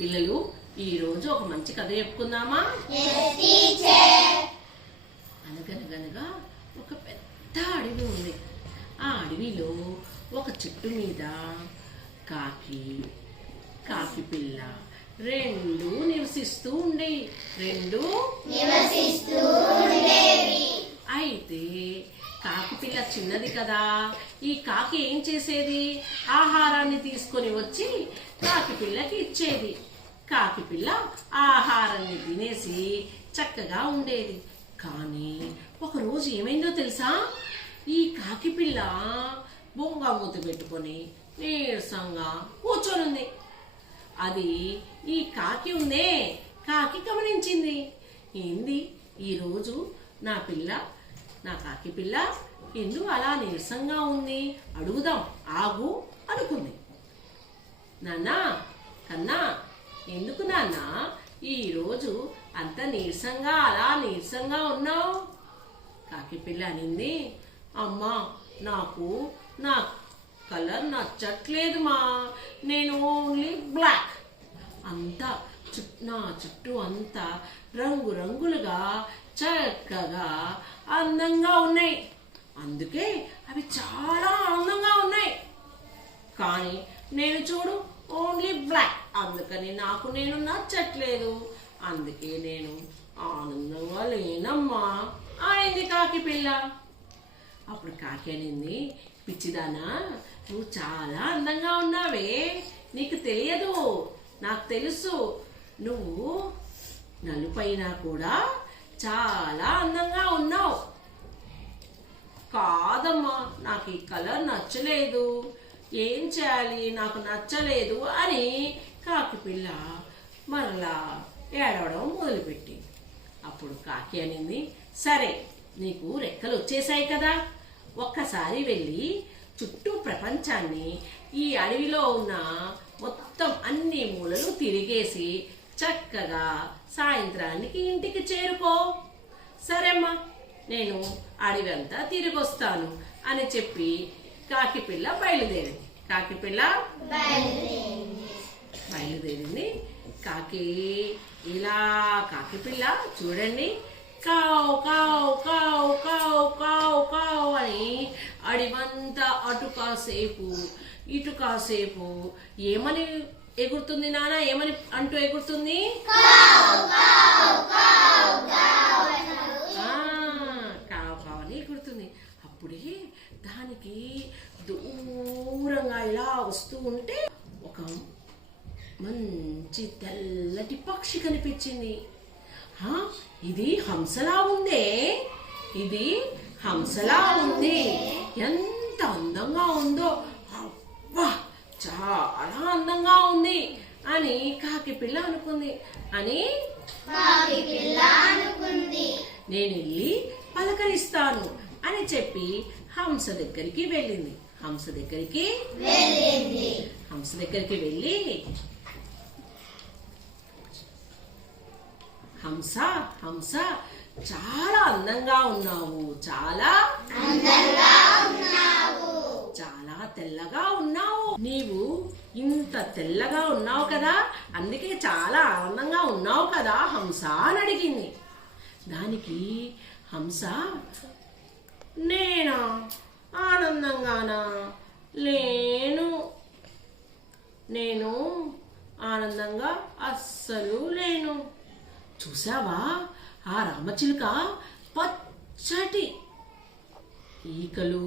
పిల్లలు ఈరోజు ఒక మంచి కథ చెప్పుకుందామా? అనగనగనగా ఒక పెద్ద అడవి ఉంది. ఆ అడవిలో ఒక చెట్టు మీద కాకి పిల్ల రెండు నివసిస్తూ ఉండేవి. అయితే కాకి పిల్ల చిన్నది కదా, ఈ కాకి ఏం చేసేది, ఆహారాన్ని తీసుకొని వచ్చి కాకి పిల్లకి ఇచ్చేది. కాకి పిల్ల ఆహారాన్ని తినేసి చక్కగా ఉండేది. కానీ ఒకరోజు ఏమైందో తెలుసా, ఈ కాకి పిల్ల బొంగ మూత పెట్టుకొని నీరసంగా కూర్చొనుంది. అది ఈ కాకి ఉందే, కాకి గమనించింది. ఏంది ఈరోజు నా కాకి పిల్ల ఎందుకు అలా నీరసంగా ఉంది, అడుగుదాం ఆగు అనుకుంది. నాన్నా కన్నా, ఎందుకు నాన్న ఈరోజు అంత అలా నీరసంగా ఉన్నావు? కాకి పిల్ల అనింది, అమ్మా నాకు నా కలర్ నచ్చట్లేదు మా, నేను ఓన్లీ బ్లాక్. అంతా నా చుట్టూ అంతా రంగులుగా చక్కగా అందంగా ఉన్నాయి, అందుకే అవి చాలా ఆనందంగా ఉన్నాయి. కానీ నేను చూడు ఓన్లీ బ్లాక్, అందుకని నేను నచ్చట్లేదు, అందుకే నేను ఆనందంగా లేనమ్మా అనింది కాకి పిల్ల. అప్పుడు కాకి అనింది, పిచ్చిదానా నువ్వు చాలా అందంగా ఉన్నావే, నీకు తెలియదు, నాకు తెలుసు, నువ్వు నలుపైన కూడా చాలా అందంగా ఉన్నావు. కాదమ్మా నాకు ఈ కలర్ నచ్చలేదు, ఏం చేయాలి, నాకు నచ్చలేదు అని కాకి పిల్ల మరలా ఏడవడం మొదలుపెట్టింది. అప్పుడు కాకి అనింది, సరే నీకు రెక్కలు వచ్చేసాయి కదా, ఒక్కసారి వెళ్ళి చుట్టూ ప్రపంచాన్ని, ఈ అడవిలో ఉన్న మొత్తం అన్ని మూలలు తిరిగేసి చక్కగా సాయంత్రానికి ఇంటికి చేరుకో. సరేమ్మా నేను అడవి అంతా తిరిగి వస్తాను అని చెప్పి కాకి పిల్ల బయలుదేరింది. బయలుదేరింది. కాకి పిల్ల చూడండి, కావు కావు కావు కావు కావు కావు అని అడివంతా అటు కాసేపు ఇటు కాసేపు ఏమని ఎగురుతుంది నాన్న, ఏమని అంటూ ఎగురుతుంది, కావు కావు అని ఎగురుతుంది. అప్పుడే దానికి దూరంగా ఇలా వస్తూ ఉంటే ఒక మంచి తెల్లటి పక్షి కనిపించింది. ఇది హంసలా ఉంది, ఎంత అందంగా ఉందో, అబ్బా చాలా అందంగా ఉంది అని కాకి పిల్ల అనుకుంది. నేను వెళ్ళి పలకరిస్తాను అని చెప్పి హంస దగ్గరికి వెళ్ళింది. హంస దగ్గరికి వెళ్ళి, హంస చాలా అందంగా ఉన్నావు, చాలా తెల్లగా ఉన్నావు, నీవు ఇంత తెల్లగా ఉన్నావు కదా, అందుకే చాలా ఆనందంగా ఉన్నావు కదా హంస అని అడిగింది. దానికి హంస, నేనా ఆనందంగానా, నేను ఆనందంగా అస్సలు లేను. చూసావా ఆ రామచిలుక పచ్చటి ఈకలు,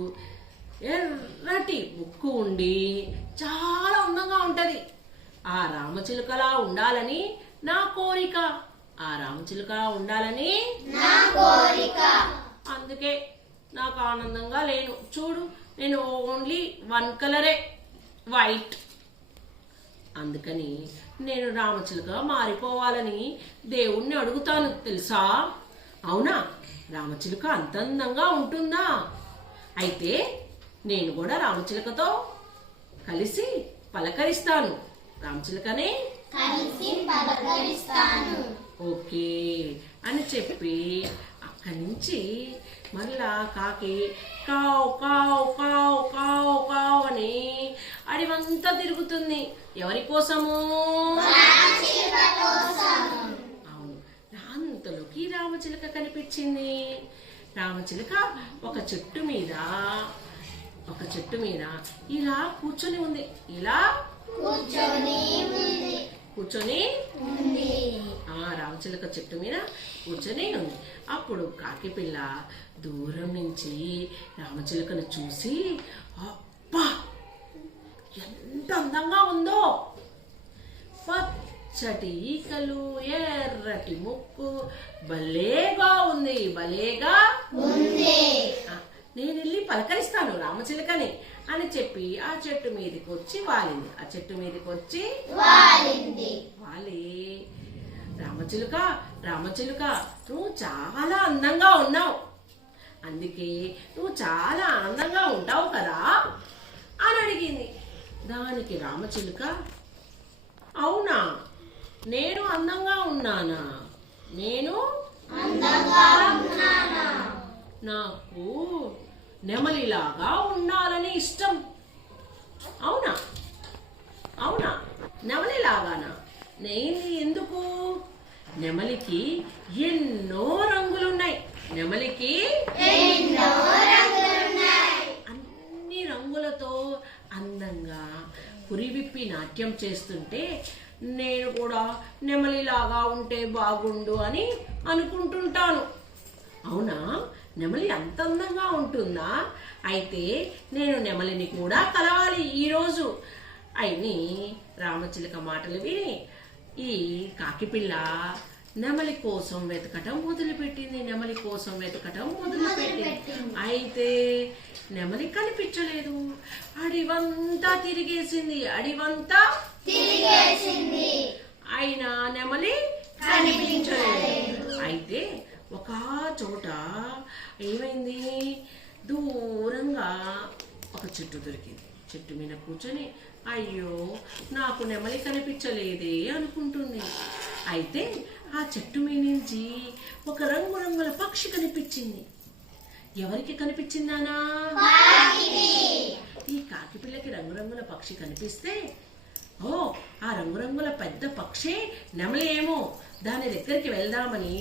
ఎర్రటి ముక్కు ఉండి చాలా అందంగా ఉంటది. ఆ రామచిలుకలా ఉండాలని నా కోరిక, అందుకే నాకు ఆనందంగా లేను. చూడు నేను ఓన్లీ వన్ కలరే, వైట్, అందుకని నేను రామచిలుక మారిపోవాలని దేవుణ్ణి అడుగుతాను తెలుసా. అవునా, రామచిలుక అంత అందంగా ఉంటుందా, అయితే నేను కూడా రామచిలుకతో కలిసి పలకరిస్తాను, రామచిలుకనే కలిసి పలకరిస్తాను ఓకే అని చెప్పి అక్కడి నుంచి మళ్ళా కాకి కావు కావు కావు కావు కావు అని అడివంతా తిరుగుతుంది. ఎవరి కోసము? రామచిలుక కనిపించింది. రామచిలుక ఒక చెట్టు మీద ఇలా కూర్చొని ఉంది. ఇలా కూర్చొని రామచిలుక చెట్టు మీద కూర్చొని ఉంది. అప్పుడు కాకి పిల్ల దూరం నుంచి రామచిలుకను చూసి, అబ్బా ఎంత అందంగా ఉందో, పచ్చటి ఈకలు, ఎర్రటి ముక్కు, భలేగా ఉంది, భలేగా నేను వెళ్ళి పలకరిస్తాను రామచిలుకని అని చెప్పి ఆ చెట్టు మీదకి వచ్చి వాలింది. ఆ చెట్టు మీదకి వచ్చి వాలి, రామచిలుక నువ్వు చాలా అందంగా ఉన్నావు, అందుకే నువ్వు చాలా ఆనందంగా ఉంటావు కదా అని అడిగింది. దానికి రామచిలుక, అవునా, నేను అందంగా ఉన్నానా? నాకు నెమలిలాగా ఉండాలని ఇష్టం. అవునా నెమలిలాగానా? నేను ఎందుకు? నెమలికి ఎన్నో రంగులున్నాయి. అన్ని రంగులతో అందంగా పురివిప్పి నాట్యం చేస్తుంటే నేను కూడా నెమలిలాగా ఉంటే బాగుండు అని అనుకుంటుంటాను. అవునా, నెమలి అంత అందంగా ఉంటుందా? అయితే నేను నెమలిని కూడా కలవాలి ఈరోజు అని రామచిలుక మాటలు విని ఈ కాకిపిల్ల నెమలి కోసం వెతకటం మొదలుపెట్టింది. అయితే నెమలి కనిపించలేదు. అడివంతా తిరిగేసింది. అయినా నెమలి కనిపించలేదు. అయితే ఒక చోట ఏమైంది, దూరంగా ఒక చెట్టు దొరికింది. చెట్టు మీద కూర్చొని, అయ్యో నాకు నెమలి కనిపించలేదే అనుకుంటుంది. అయితే ఆ చెట్టు మీద నుంచి ఒక రంగురంగుల పక్షి కనిపించింది. ఎవరికి కనిపించిందానా? ఈ కాకి పిల్లకి రంగురంగుల పక్షి కనిపిస్తే, ఓ ఆ రంగురంగుల పెద్ద పక్షే నెమలి ఏమో, దాని దగ్గరికి వెళ్దామని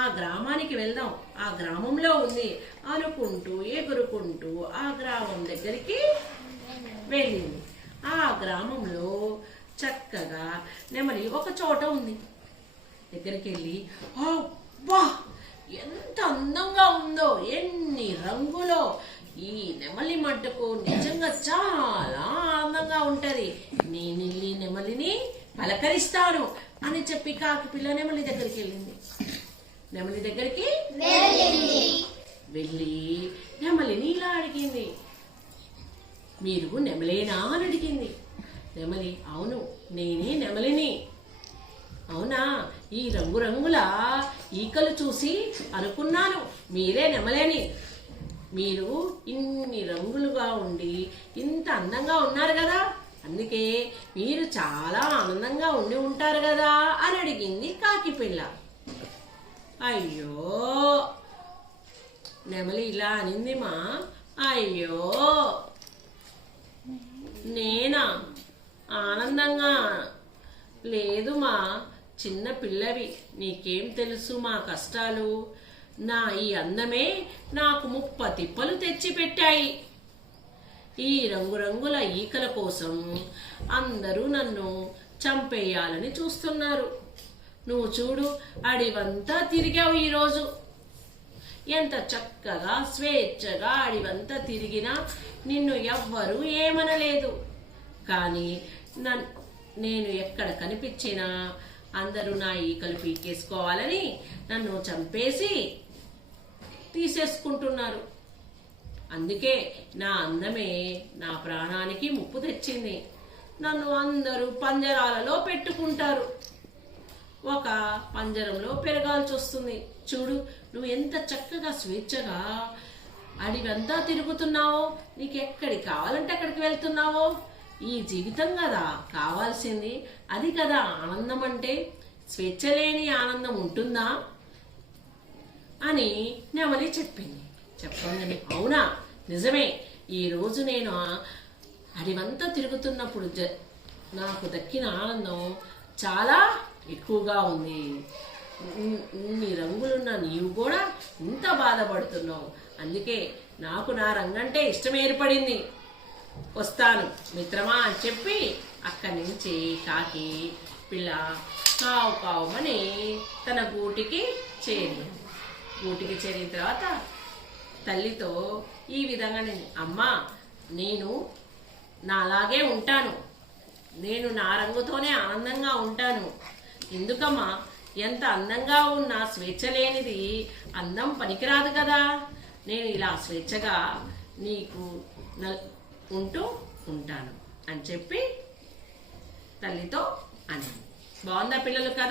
ఆ గ్రామానికి వెళ్దాం, ఆ గ్రామంలో ఉంది అనుకుంటూ ఎగురుకుంటూ ఆ గ్రామం దగ్గరికి వెళ్ళింది. ఆ గ్రామంలో చక్కగా నెమలి ఒక చోట ఉంది. దగ్గరికి వెళ్ళి, అబ్బా ఎంత అందంగా ఉందో, ఎన్ని రంగులో, ఈ నెమలి మట్టుకు నిజంగా చాలా అందంగా ఉంటది, నేను వెళ్ళి నెమలిని పలకరిస్తాను అని చెప్పి కాకి పిల్ల నెమలి దగ్గరికి వెళ్ళింది. నెమలి దగ్గరికి వెళ్ళి నెమలిని ఇలా అడిగింది, మీరు నెమలేనా అని అడిగింది. నెమలి, అవును నేనే నెమలిని. అవునా, ఈ రంగురంగుల ఈకలు చూసి అనుకున్నాను మీరే నెమలేని. మీరు ఇన్ని రంగులుగా ఉండి ఇంత అందంగా ఉన్నారు కదా, అందుకే మీరు చాలా ఆనందంగా ఉండి ఉంటారు కదా అని అడిగింది కాకి పిల్ల. అయ్యో, నెమలి ఇలా అనింది మా. అయ్యో, నేనా ఆనందంగా లేదు మా, చిన్న పిల్లవి, నీకేం తెలుసు మా కష్టాలు. నా ఈ అందమే నాకు 30 తిప్పలు తెచ్చిపెట్టాయి. ఈ రంగురంగుల ఈకల కోసం అందరూ నన్ను చంపేయాలని చూస్తున్నారు. నువ్వు చూడు, అడివంతా తిరిగావు ఈరోజు. ఎంత చక్కగా స్వేచ్ఛగా అడివంతా తిరిగినా నిన్ను ఎవ్వరూ ఏమనలేదు. కానీ నేను ఎక్కడ కనిపించినా అందరూ నా ఈకలు పీకేసుకోవాలని నన్ను చంపేసి తీసేసుకుంటున్నారు. అందుకే నా అందమే నా ప్రాణానికి ముప్పు తెచ్చింది. నన్ను అందరూ పంజరాలలో పెట్టుకుంటారు. ఒక పంజరంలో పెరగాల్సి వస్తుంది. చూడు, నువ్వు ఎంత చక్కగా స్వేచ్ఛగా అడివంతా తిరుగుతున్నావో, నీకు ఎక్కడికి కావాలంటే అక్కడికి వెళ్తున్నావో. ఈ జీవితం కదా కావాల్సింది, అది కదా ఆనందం అంటే. స్వేచ్ఛ లేని ఆనందం ఉంటుందా అని నెమలి చెప్పింది. చెప్పండి, అవునా నిజమే, ఈరోజు నేను అడివంతా తిరుగుతున్నప్పుడు నాకు దక్కిన ఆనందం చాలా ఎక్కువగా ఉంది. ఇన్ని రంగులున్న నీవు కూడా ఇంత బాధపడుతున్నావు. అందుకే నాకు నా రంగంటే ఇష్టం ఏర్పడింది. వస్తాను మిత్రమా అని చెప్పి అక్కడి నుంచి కాకి పిల్ల కావు కావుమని తన గూటికి చేరింది. గూటికి చేరిన తర్వాత తల్లితో ఈ విధంగా అమ్మా, నేను నాలాగే ఉంటాను, నేను నా రంగుతోనే ఆనందంగా ఉంటాను. ఎందుకమ్మా, ఎంత అందంగా ఉన్నా స్వేచ్ఛ లేనిది అందం పనికిరాదు కదా. నేను ఇలా స్వేచ్ఛగా నీకు ఉంటూ ఉంటాను అని చెప్పి తల్లితో అన్నాను. బాగుందా పిల్లలు కదా?